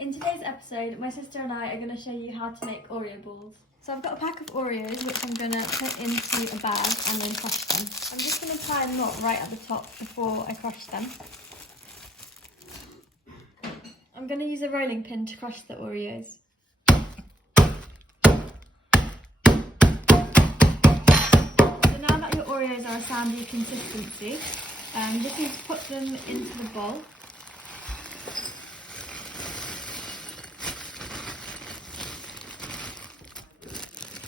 In today's episode, my sister and I are going to show you how to make Oreo balls. So I've got a pack of Oreos which I'm going to put into a bag and then crush them. I'm just going to tie a knot right at the top before I crush them. I'm going to use a rolling pin to crush the Oreos. So now that your Oreos are a sandy consistency, you just need to put them into the bowl.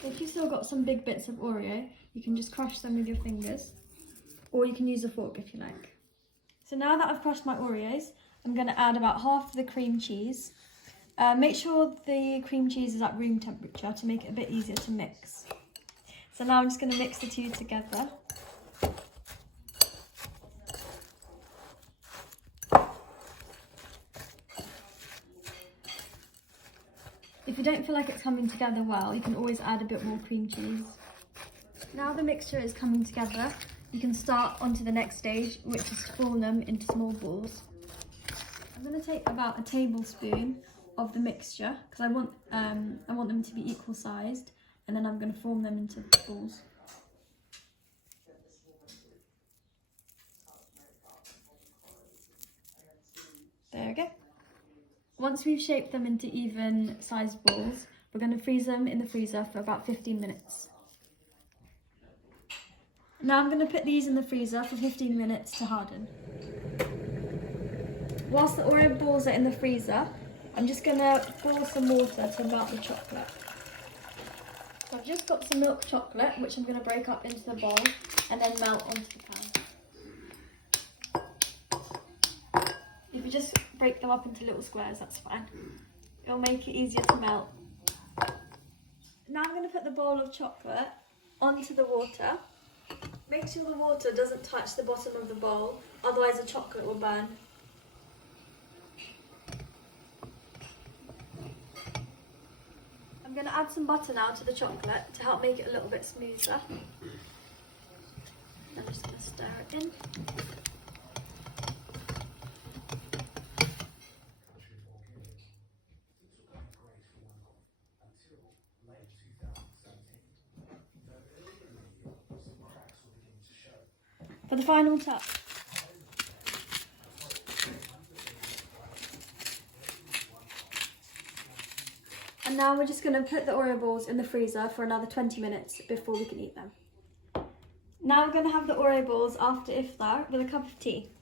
If you've still got some big bits of Oreo, you can just crush them with your fingers, or you can use a fork if you like. So now that I've crushed my Oreos, I'm going to add about half of the cream cheese. Make sure the cream cheese is at room temperature to make it a bit easier to mix. So now I'm just going to mix the two together. If you don't feel like it's coming together well, you can always add a bit more cream cheese. Now the mixture is coming together, you can start onto the next stage, which is to form them into small balls. I'm going to take about a tablespoon of the mixture because I want them to be equal sized, and then I'm going to form them into balls. There we go. Once we've shaped them into even sized balls, we're going to freeze them in the freezer for about 15 minutes. Now I'm going to put these in the freezer for 15 minutes to harden. Whilst the Oreo balls are in the freezer, I'm just going to pour some water to melt the chocolate. So I've just got some milk chocolate, which I'm going to break up into the bowl and then melt onto the pan. If you just break them up into little squares, that's fine. It'll make it easier to melt. Now I'm going to put the bowl of chocolate onto the water. Make sure the water doesn't touch the bottom of the bowl, otherwise the chocolate will burn. I'm going to add some butter now to the chocolate to help make it a little bit smoother. I'm just going to stir it in. For the final touch. And now we're just going to put the Oreo balls in the freezer for another 20 minutes before we can eat them. Now we're going to have the Oreo balls after iftar with a cup of tea.